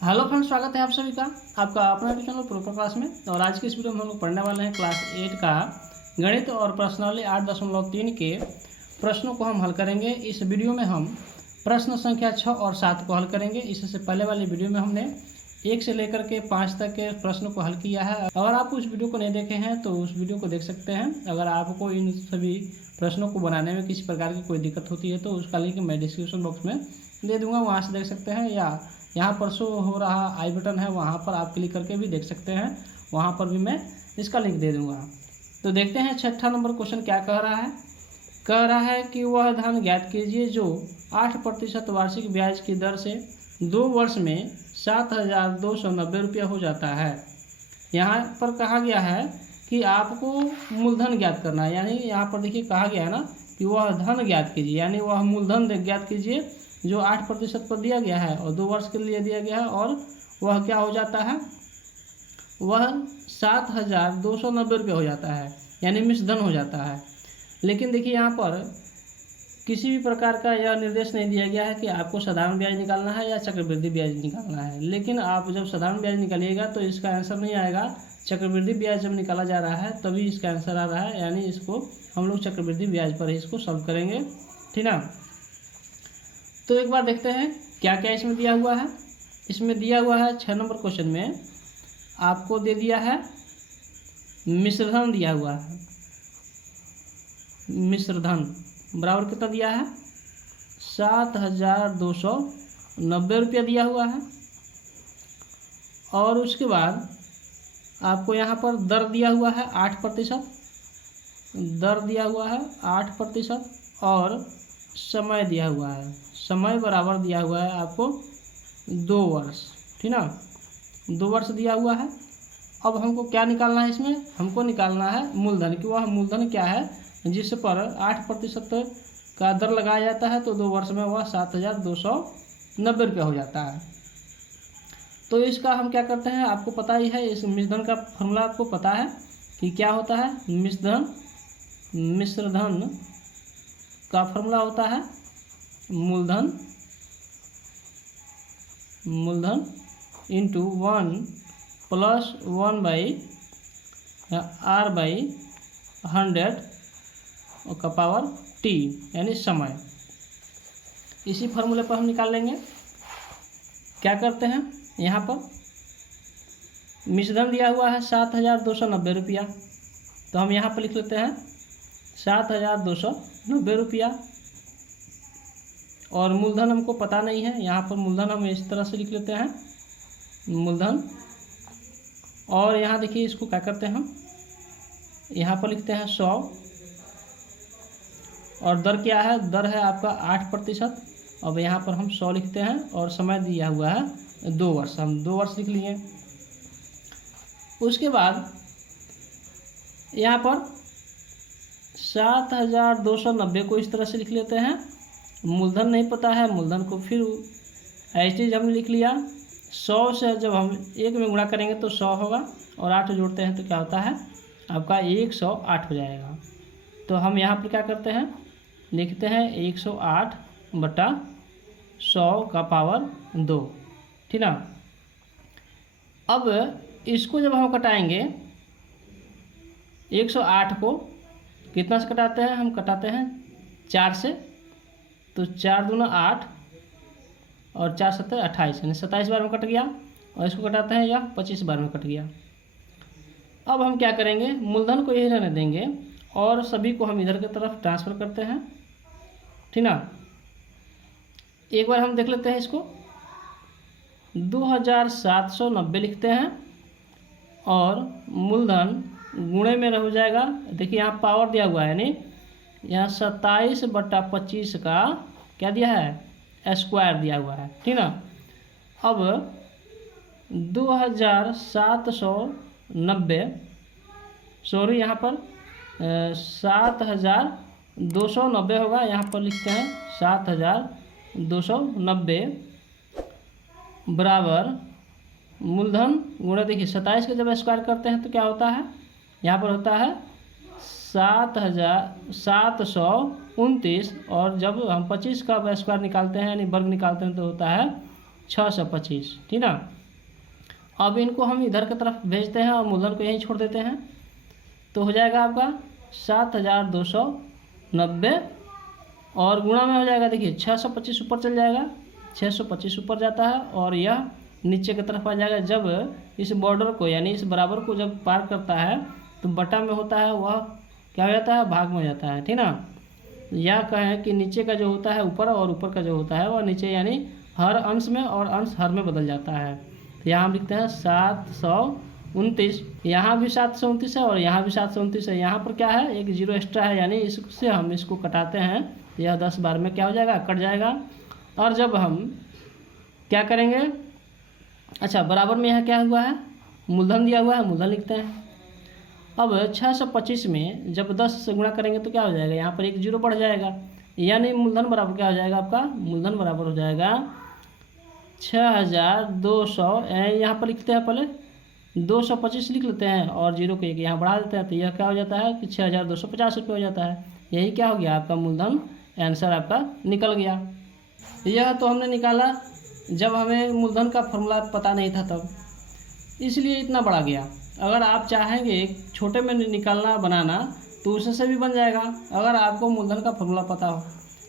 Hello friends, स्वागत है आप सभी का आपका अपना चैनल प्रोपर क्लास में। और आज की इस वीडियो में हम लोग पढ़ने वाले हैं क्लास 8 का गणित और प्रश्नावली 8.3 के प्रश्नों को हम हल करेंगे। इस वीडियो में हम प्रश्न संख्या 6 और 7 को हल करेंगे। इससे पहले वाली वीडियो में हमने 1 से लेकर के 5 तक के प्रश्नों को हल किया है। अगर आप उस वीडियो को नहीं देखे हैं तो उस वीडियो को देख सकते हैं। अगर आपको इन सभी प्रश्नों को बनाने में किसी प्रकार की कोई दिक्कत होती है तो उसका लिंक मैं डिस्क्रिप्शन बॉक्स में दे दूंगा, वहाँ से देख सकते हैं। या यहाँ पर शो हो रहा आई बटन है, वहाँ पर आप क्लिक करके भी देख सकते हैं, वहाँ पर भी मैं इसका लिंक दे दूँगा। तो देखते हैं 6ठा नंबर क्वेश्चन क्या कह रहा है। कह रहा है कि वह धन ज्ञात कीजिए जो 8% वार्षिक ब्याज की दर से 2 वर्ष में 7,290 रुपया हो जाता है। यहाँ पर कहा गया है कि आपको मूलधन ज्ञात करना है। यानी यहाँ पर देखिए कहा गया है ना कि वह धन ज्ञात कीजिए, यानी वह मूलधन ज्ञात कीजिए जो 8% पर दिया गया है और 2 वर्ष के लिए दिया गया है, और वह क्या हो जाता है, वह 7,290 रुपये हो जाता है, यानी मिश्रधन हो जाता है। लेकिन देखिए यहाँ पर किसी भी प्रकार का यह निर्देश नहीं दिया गया है कि आपको साधारण ब्याज निकालना है या चक्रवृद्धि ब्याज निकालना है। लेकिन आप जब साधारण ब्याज निकालिएगा तो इसका आंसर नहीं आएगा। चक्रवृद्धि ब्याज जब निकाला जा रहा है तभी इसका आंसर आ रहा है, यानी इसको हम लोग चक्रवृद्धि ब्याज पर ही इसको सॉल्व करेंगे, ठीक ना। तो एक बार देखते हैं क्या क्या इसमें दिया हुआ है। इसमें दिया हुआ है 6 नंबर क्वेश्चन में आपको दे दिया है मिश्रधन दिया हुआ है। मिश्रधन बराबर कितना दिया है, 7,290 रुपया दिया हुआ है। और उसके बाद आपको यहाँ पर दर दिया हुआ है 8%, दर दिया हुआ है 8%, और समय दिया हुआ है, समय बराबर दिया हुआ है आपको 2 वर्ष, ठीक ना। 2 वर्ष दिया हुआ है। अब हमको क्या निकालना है, इसमें हमको निकालना है मूलधन कि वह मूलधन क्या है जिस पर 8% का दर लगाया जाता है, तो 2 वर्ष में वह 7,290 रुपया हो जाता है। तो इसका हम क्या करते हैं, आपको पता ही है, इस मिश्रधन का फॉर्मूला आपको पता है कि क्या होता है। मिश्रधन का फॉर्मूला होता है मूलधन इंटू 1 + 1/r/100 का पावर t, यानी समय। इसी फार्मूले पर हम निकाल लेंगे। क्या करते हैं, यहाँ पर मिश्रधन दिया हुआ है 7,290 रुपया, तो हम यहाँ पर लिख लेते हैं 7,290 रुपया। और मूलधन हमको पता नहीं है, यहाँ पर मूलधन हम इस तरह से लिख लेते हैं मूलधन। और यहाँ देखिए इसको क्या करते हैं, हम यहाँ पर लिखते हैं 100, और दर क्या है, दर है आपका 8%। अब यहाँ पर हम 100 लिखते हैं, और समय दिया हुआ है 2 वर्ष, हम 2 वर्ष लिख लिए। उसके बाद यहाँ पर 7,290 को इस तरह से लिख लेते हैं। मूलधन नहीं पता है, मूलधन को फिर ऐसे हमने लिख लिया। 100 से जब हम 1 में गुणा करेंगे तो 100 होगा, और 8 जोड़ते हैं तो क्या होता है आपका 108 हो जाएगा। तो हम यहाँ पर क्या करते हैं, लिखते हैं 108/100 का पावर 2, ठीक ना। अब इसको जब हम कटाएंगे 108 को कितना से कटाते हैं, हम कटाते हैं 4 से, तो 4 दूना 8 और 4 7 28, यानी 27 बार में कट गया। और इसको कटाते हैं यह 25 बार में कट गया। अब हम क्या करेंगे, मूलधन को यही रहने देंगे और सभी को हम इधर की तरफ ट्रांसफ़र करते हैं, ठीक ना। एक बार हम देख लेते हैं इसको, 2,790 लिखते हैं, और मूलधन गुणे में रह जाएगा। देखिए यहाँ पावर दिया हुआ है, यानी यहाँ 27/25 का क्या दिया है, स्क्वायर दिया हुआ है, ठीक ना। अब 2,790, सॉरी यहाँ पर 7,290 होगा, यहाँ पर लिखते हैं 7,290 बराबर मूलधन गुणा, देखिए 27 का जब स्क्वायर करते हैं तो क्या होता है, यहाँ पर होता है 7,729, और जब हम 25 का स्क्वायर निकालते हैं यानी वर्ग निकालते हैं तो होता है 625, ठीक ना। अब इनको हम इधर की तरफ भेजते हैं और मूलधन को यहीं छोड़ देते हैं, तो हो जाएगा आपका 7290 और गुणा में हो जाएगा, देखिए 625 ऊपर चल जाएगा, 625 ऊपर जाता है और यह नीचे की तरफ आ जाएगा। जब इस बॉर्डर को यानी इस बराबर को जब पार करता है तो बटा में होता है वह क्या हो जाता है, भाग में हो जाता है, ठीक ना। यह कहें कि नीचे का जो होता है ऊपर और ऊपर का जो होता है वह नीचे, यानी हर अंश में और अंश हर में बदल जाता है। तो यहाँ हम लिखते हैं 729, यहाँ भी 729 है और यहाँ भी 729 है। यहाँ पर क्या है, एक जीरो एक्स्ट्रा है, यानी इससे हम इसको कटाते हैं तो यह 10 बार में क्या हो जाएगा, कट जाएगा। और जब हम क्या करेंगे, अच्छा बराबर में यहाँ क्या हुआ है, मूलधन दिया हुआ है, मूलधन लिखते हैं। अब 625 में जब 10 से गुणा करेंगे तो क्या हो जाएगा, यहाँ पर एक जीरो बढ़ जाएगा, यानी मूलधन बराबर क्या हो जाएगा, आपका मूलधन बराबर हो जाएगा 6200। यहाँ पर लिखते हैं, पहले 225 लिख लेते हैं और जीरो को एक यहाँ बढ़ा देते हैं, तो यह क्या हो जाता है कि 6250 रुपये हो जाता है। यही क्या हो गया, आपका मूलधन आंसर आपका निकल गया। यह तो हमने निकाला जब हमें मूलधन का फॉर्मूला पता नहीं था तब, इसलिए इतना बड़ा गया। अगर आप चाहेंगे छोटे में निकालना बनाना तो उससे भी बन जाएगा, अगर आपको मूलधन का फॉर्मूला पता हो।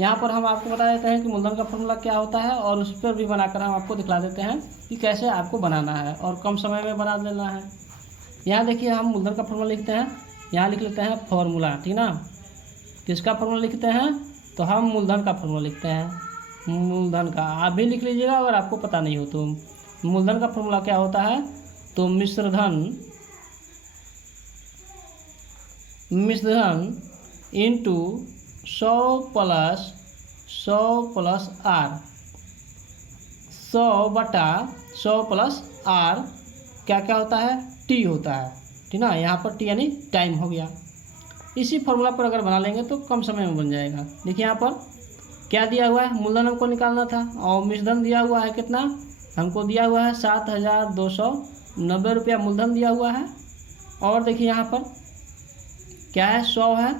यहाँ पर हम आपको बता देते हैं कि मूलधन का फॉर्मूला क्या होता है और उस पर भी बनाकर हम आपको दिखला देते हैं कि कैसे आपको बनाना है और कम समय में बना लेना है। यहाँ देखिए हम मूलधन का फॉर्मूला लिखते हैं, यहाँ लिख लेते हैं फॉर्मूला, ठीक ना। किसका फॉर्मूला लिखते हैं, तो हम मूलधन का फॉर्मूला लिखते हैं, मूलधन का। आप भी लिख लीजिएगा अगर आपको पता नहीं हो तो। मूलधन का फॉर्मूला क्या होता है, तो मिश्रधन into 100 plus R, 100/100 plus R क्या क्या होता है, टी होता है, ठीक ना। यहाँ पर टी यानी टाइम हो गया। इसी फॉर्मूला पर अगर बना लेंगे तो कम समय में बन जाएगा। देखिए यहाँ पर क्या दिया हुआ है, मूलधन हमको निकालना था और मिश्रधन दिया हुआ है कितना, हमको दिया हुआ है 7290 रुपया मूलधन दिया हुआ है। और देखिए यहाँ पर क्या है, 100 है,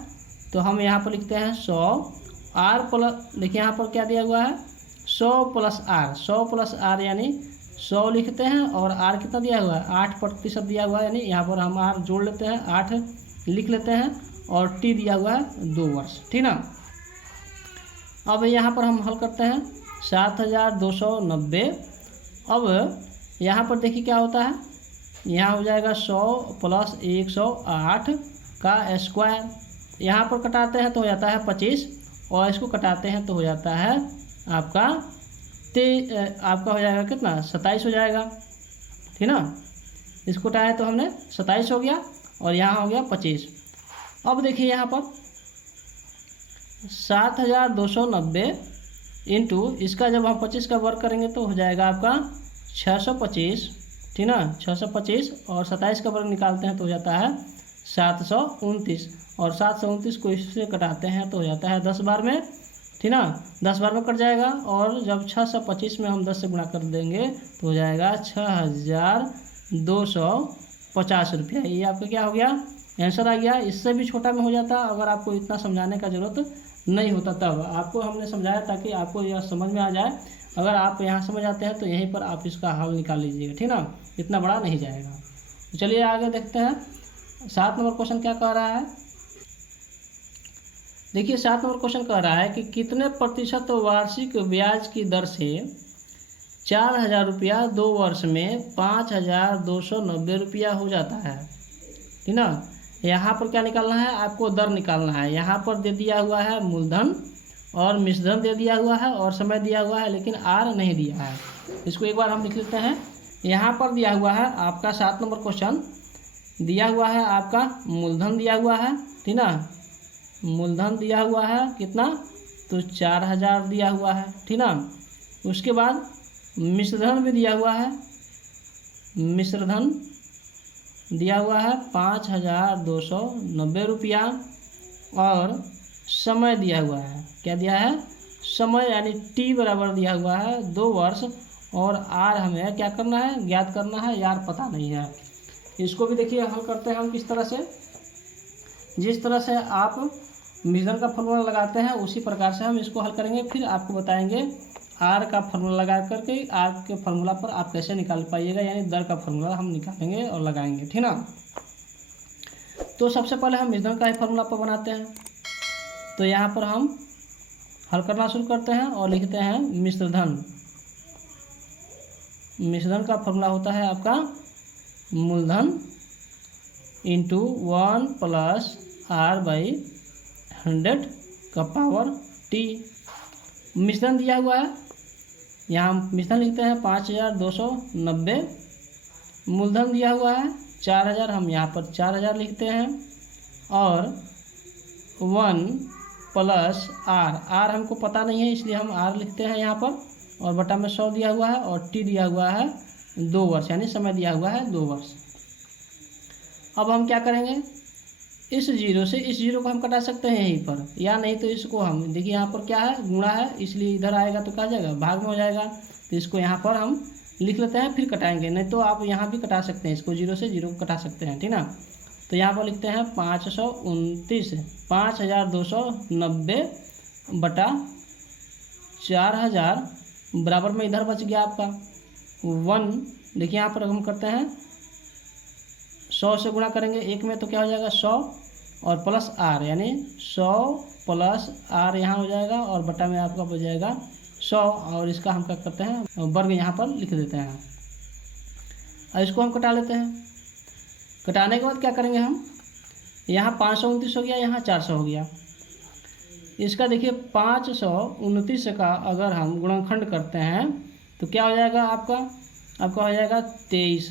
तो हम यहाँ पर लिखते हैं 100 आर प्लस, देखिए यहाँ पर क्या दिया हुआ है 100 प्लस आर, 100 प्लस आर यानी 100 लिखते हैं और आर कितना दिया हुआ है 8% दिया हुआ है, यानी यहाँ पर हम आर जोड़ लेते हैं, 8 लिख लेते हैं और टी दिया हुआ है 2 वर्ष, ठीक ना। अब यहाँ पर हम हल करते हैं 7290। अब यहाँ पर देखिए क्या होता है, यहाँ हो जाएगा 100 प्लस 108 का स्क्वायर, यहाँ पर कटाते हैं तो हो जाता है 25 और इसको कटाते हैं तो हो जाता है आपका आपका हो जाएगा कितना 27 हो जाएगा, ठीक ना। इसको कटाया तो हमने 27 हो गया और यहाँ हो गया 25। अब देखिए यहाँ पर 7290 इंटू इसका जब हम 25 का वर्ग करेंगे तो हो जाएगा आपका 625, ठीक ना। 625 और 27 का वर्ग निकालते हैं तो हो जाता है 729 और 729 को इससे कटाते हैं तो हो जाता है 10 बार में, ठीक ना। 10 बार में कट जाएगा और जब 625 में हम 10 से गुणा कर देंगे तो हो जाएगा 6250 रुपया। ये आपका क्या हो गया, आंसर आ गया। इससे भी छोटा में हो जाता अगर आपको इतना समझाने का ज़रूरत नहीं होता, तब आपको हमने समझाया ताकि आपको यह समझ में आ जाए। अगर आप यहाँ समझ आते हैं तो यहीं पर आप इसका हल निकाल लीजिएगा, ठीक ना, इतना बड़ा नहीं जाएगा। तो चलिए आगे देखते हैं 7 नंबर क्वेश्चन क्या कह रहा है। देखिए 7 नंबर क्वेश्चन कह रहा है कि कितने प्रतिशत वार्षिक ब्याज की दर से 4000 रुपया 2 वर्ष में 5290 रुपया हो जाता है, ठीक ना। यहाँ पर क्या निकालना है, आपको दर निकालना है। यहाँ पर दे दिया हुआ है मूलधन और मिश्रधन दे दिया हुआ है और समय दिया हुआ है, लेकिन आर नहीं दिया है। इसको एक बार हम लिख लेते हैं। यहाँ पर दिया हुआ है आपका 7 नंबर क्वेश्चन, दिया हुआ है आपका मूलधन दिया हुआ है, ठीक ना। मूलधन दिया हुआ है कितना, तो 4000 दिया हुआ है, ठीक ना। उसके बाद मिश्रधन भी दिया हुआ है, मिश्रधन दिया हुआ है 5290 रुपया और समय दिया हुआ है, क्या दिया है, समय यानी टी बराबर दिया हुआ है 2 वर्ष और आर हमें क्या करना है, ज्ञात करना है, यार पता नहीं है। इसको भी देखिए हल करते हैं हम किस तरह से, जिस तरह से आप मिश्रधन का फॉर्मूला लगाते हैं उसी प्रकार से हम इसको हल करेंगे, फिर आपको बताएंगे आर का फार्मूला लगा करके आर के फार्मूला पर आप कैसे निकाल पाइएगा, यानी दर का फार्मूला हम निकालेंगे और लगाएंगे, ठीक ना। तो सबसे पहले हम मिश्रण का ही फार्मूला पर बनाते हैं। तो यहाँ पर हम हल करना शुरू करते हैं और लिखते हैं मिश्रधन। मिश्रण का फार्मूला होता है आपका मूलधन इंटू 1 प्लस आर बाई 100 का पावर टी। मिश्रण दिया हुआ है, यहाँ हम मिश्रण लिखते हैं 5290। मूलधन दिया हुआ है 4000, हम यहाँ पर 4000 लिखते हैं। और 1 प्लस आर, आर हमको पता नहीं है इसलिए हम आर लिखते हैं यहाँ पर। और बटा में 100 दिया हुआ है और टी दिया हुआ है 2 वर्ष, यानी समय दिया हुआ है 2 वर्ष। अब हम क्या करेंगे, इस जीरो से इस जीरो को हम कटा सकते हैं यहीं पर, या नहीं तो इसको हम देखिए यहाँ पर क्या है, गुणा है, इसलिए इधर आएगा तो क्या जाएगा, भाग में हो जाएगा। तो इसको यहाँ पर हम लिख लेते हैं, फिर कटाएंगे। नहीं तो आप यहाँ भी कटा सकते हैं, इसको जीरो से जीरो को कटा सकते हैं, ठीक ना। तो यहाँ पर लिखते हैं 529 5290 बटा 4000 बराबर में इधर बच गया आपका 1। देखिए यहाँ पर हम करते हैं 100 से गुणा करेंगे एक में, तो क्या हो जाएगा 100 और प्लस आर, यानी 100 प्लस आर यहाँ हो जाएगा और बटा में आपका हो जाएगा 100। और इसका हम क्या करते हैं, वर्ग यहाँ पर लिख देते हैं। और इसको हम कटा लेते हैं। कटाने के बाद क्या करेंगे हम, यहाँ 529 हो गया, यहाँ 400 हो गया। इसका देखिए 529 का अगर हम गुणनखंड करते हैं तो क्या हो जाएगा आपका हो जाएगा 23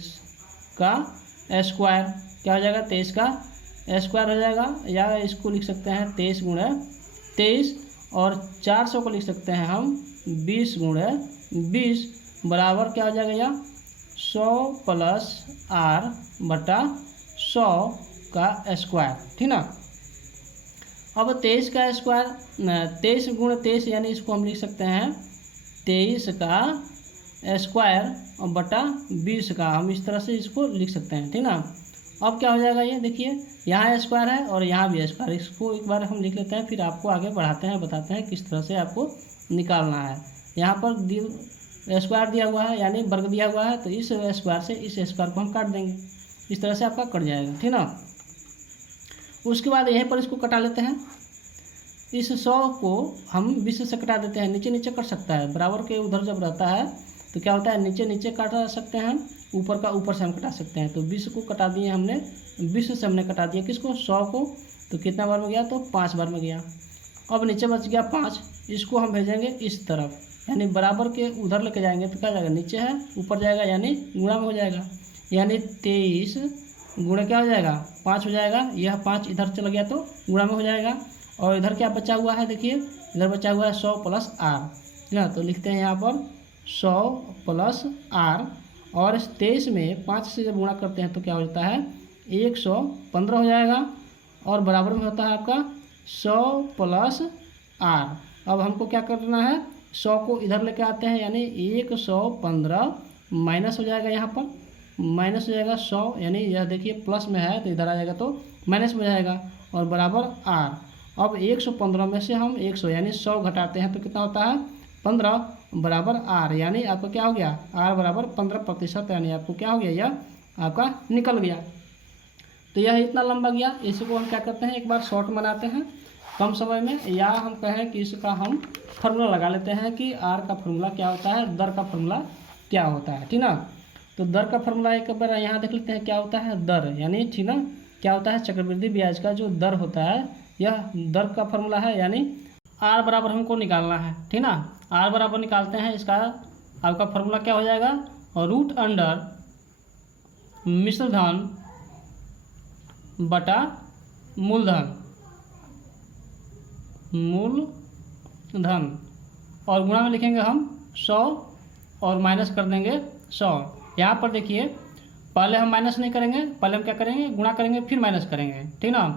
का स्क्वायर। क्या हो जाएगा, 23 का स्क्वायर हो जाएगा, या इसको लिख सकते हैं 23 गुणे 23। और 400 को लिख सकते हैं हम 20 गुणे 20 बराबर क्या हो जाएगा, या 100 प्लस आर बटा 100 का स्क्वायर, ठीक ना। अब 23 का स्क्वायर 23 गुणे 23, यानी इसको हम लिख सकते हैं 23 का स्क्वायर और बटा 20 का, हम इस तरह से इसको लिख सकते हैं, ठीक ना। अब क्या हो जाएगा, ये देखिए यहाँ स्क्वायर है और यहाँ भी स्क्वायर, इसको एक बार हम लिख लेते हैं, फिर आपको आगे बढ़ाते हैं, बताते हैं किस तरह से आपको निकालना है। यहाँ पर स्क्वायर दिया हुआ है, यानी वर्ग दिया हुआ है, तो इस स्क्वायर से इस स्क्वायर को हम काट देंगे, इस तरह से आपका कट जाएगा, ठीक ना। उसके बाद यहीं पर इसको कटा लेते हैं। इस 100 को हम 20 से कटा देते हैं, नीचे नीचे कट सकता है, बराबर के उधर जब रहता है तो क्या होता है, नीचे नीचे काटा सकते हैं, ऊपर का ऊपर से हम कटा सकते हैं। तो 20 को कटा दिए हमने, 20 से हमने कटा दिया किसको, 100 को। तो कितना बार में गया, तो 5 बार में गया। अब नीचे बच गया 5, इसको हम भेजेंगे इस तरफ, यानी बराबर के उधर लेके जाएंगे तो क्या जाएगा, नीचे है ऊपर जाएगा, यानी गुणा में हो जाएगा, यानी 23 गुणा क्या हो जाएगा 5 हो जाएगा। यह 5 इधर चला गया तो गुणा में हो जाएगा। और इधर क्या बचा हुआ है, देखिए इधर बचा हुआ है 100 प्लस आर, ना। तो लिखते हैं यहाँ पर 100 प्लस आर, और इस 23 में 5 से जब गुणा करते हैं तो क्या हो जाता है 115 हो जाएगा, और बराबर में होता है आपका 100 प्लस आर। अब हमको क्या करना है, 100 को इधर लेके आते हैं, यानी 115 माइनस हो जाएगा, यहाँ पर माइनस हो जाएगा 100, यानी यह देखिए प्लस में है तो इधर आ जाएगा तो माइनस में जाएगा, और बराबर आर। अब 115 में से हम 100 यानी 100 घटाते हैं तो कितना होता है 15 बराबर आर, यानी आपका क्या हो गया, आर बराबर 15%, यानी आपको क्या हो गया, यह आपका निकल गया। तो यह इतना लंबा गया। इसको हम क्या करते हैं, एक बार शॉर्ट बनाते हैं कम समय में, या हम कहें कि इसका हम फार्मूला लगा लेते हैं कि आर का फार्मूला क्या होता है, दर का फार्मूला क्या होता है, ठीक ना। तो दर का फार्मूला एक बार यहाँ देख लेते हैं क्या होता है, दर, यानी ठीक ना, क्या होता है, चक्रवृद्धि ब्याज का जो दर होता है, यह दर का फार्मूला है, यानी आर बराबर हमको निकालना है, ठीक ना। आर बराबर निकालते हैं, इसका आपका फार्मूला क्या हो जाएगा, रूट अंडर मिश्रधन बटा मूलधन, और गुणा में लिखेंगे हम 100 और माइनस कर देंगे 100। यहाँ पर देखिए पहले हम माइनस नहीं करेंगे, पहले हम क्या करेंगे, गुणा करेंगे फिर माइनस करेंगे, ठीक ना।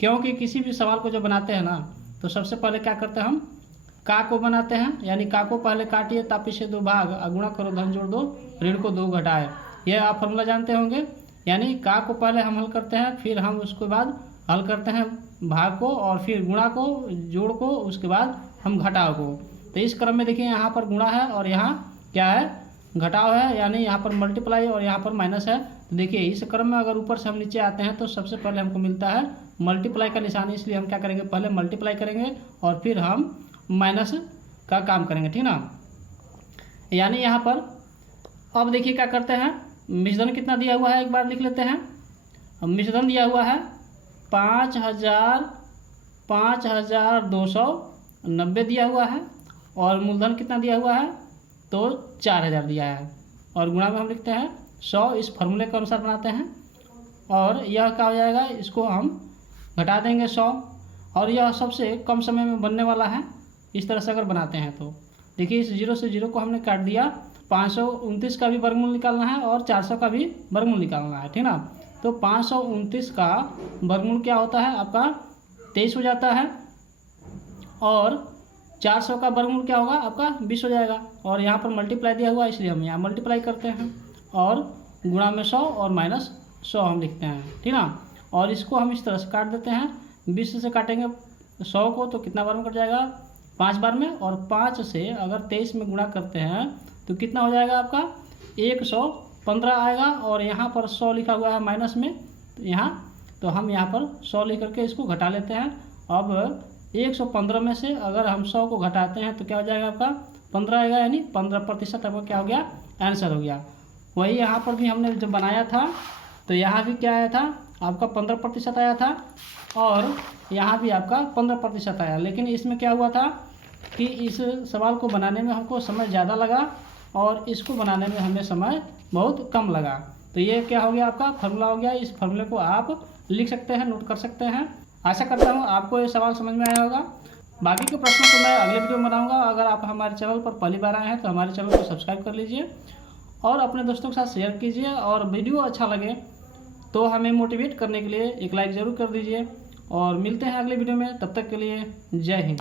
क्योंकि किसी भी सवाल को जब बनाते हैं ना तो सबसे पहले क्या करते हैं, हम का को बनाते हैं, यानी का को पहले काटिए, तापी से 2 भाग, गुणा करो धन जोड़ दो, ऋण को 2 घटाए, यह आप फॉर्मूला जानते होंगे। यानी का को पहले हम हल करते हैं, फिर हम उसके बाद हल करते हैं भाग को, और फिर गुणा को, जोड़ को, उसके बाद हम घटाव को। तो इस क्रम में देखिए यहाँ पर गुणा है और यहाँ क्या है, घटाव है, यानी यहाँ पर मल्टीप्लाई और यहाँ पर माइनस है। तो देखिए इस क्रम में अगर ऊपर से हम नीचे आते हैं तो सबसे पहले हमको मिलता है मल्टीप्लाई का निशान, इसलिए हम क्या करेंगे, पहले मल्टीप्लाई करेंगे और फिर हम माइनस का काम करेंगे, ठीक ना। यानी यहाँ पर अब देखिए क्या करते हैं, मिश्रण कितना दिया हुआ है एक बार लिख लेते हैं। मिश्रण दिया हुआ है 5290 दिया हुआ है और मूलधन कितना दिया हुआ है, तो 4000 दिया है और गुणा में हम लिखते हैं 100, इस फॉर्मूले के अनुसार बनाते हैं। और यह क्या हो जाएगा, इसको हम घटा देंगे 100 और यह सबसे कम समय में बनने वाला है। इस तरह से अगर बनाते हैं तो देखिए इस 0 से 0 को हमने काट दिया, 529 का भी वर्गमूल निकालना है और 400 का भी वर्गमूल निकालना है, ठीक ना। तो 529 का वर्गमूल क्या होता है आपका 23 हो जाता है और 400 का वर्गमूल क्या होगा आपका 20 हो जाएगा। और यहाँ पर मल्टीप्लाई दिया हुआ है इसलिए हम यहाँ मल्टीप्लाई करते हैं और गुणा में 100 और माइनस 100 हम लिखते हैं, ठीक ना। और इसको हम इस तरह से काट देते हैं, 20 से काटेंगे 100 को तो कितना बार में कट जाएगा, 5 बार में। और 5 से अगर 23 में गुणा करते हैं तो कितना हो जाएगा आपका 115 आएगा। और यहाँ पर 100 लिखा हुआ है माइनस में, तो हम यहाँ पर 100 लिख करके इसको घटा लेते हैं। अब 115 में से अगर हम 100 को घटाते हैं तो क्या हो जाएगा आपका 15 आएगा, यानी 15% आपका क्या हो गया, आंसर हो गया। वही यहाँ पर भी हमने जब बनाया था तो यहाँ भी क्या आया था आपका 15% आया था और यहाँ भी आपका 15% आया। लेकिन इसमें क्या हुआ था कि इस सवाल को बनाने में हमको समय ज़्यादा लगा और इसको बनाने में हमें समय बहुत कम लगा। तो ये क्या हो गया आपका फार्मूला हो गया। इस फार्मूले को आप लिख सकते हैं, नोट कर सकते हैं। आशा करता हूँ आपको ये सवाल समझ में आया होगा। बाकी के प्रश्नों को मैं अगले वीडियो में बनाऊंगा। अगर आप हमारे चैनल पर पहली बार आए हैं तो हमारे चैनल को सब्सक्राइब कर लीजिए और अपने दोस्तों के साथ शेयर कीजिए। और वीडियो अच्छा लगे तो हमें मोटिवेट करने के लिए एक लाइक ज़रूर कर दीजिए। और मिलते हैं अगले वीडियो में, तब तक के लिए जय हिंद।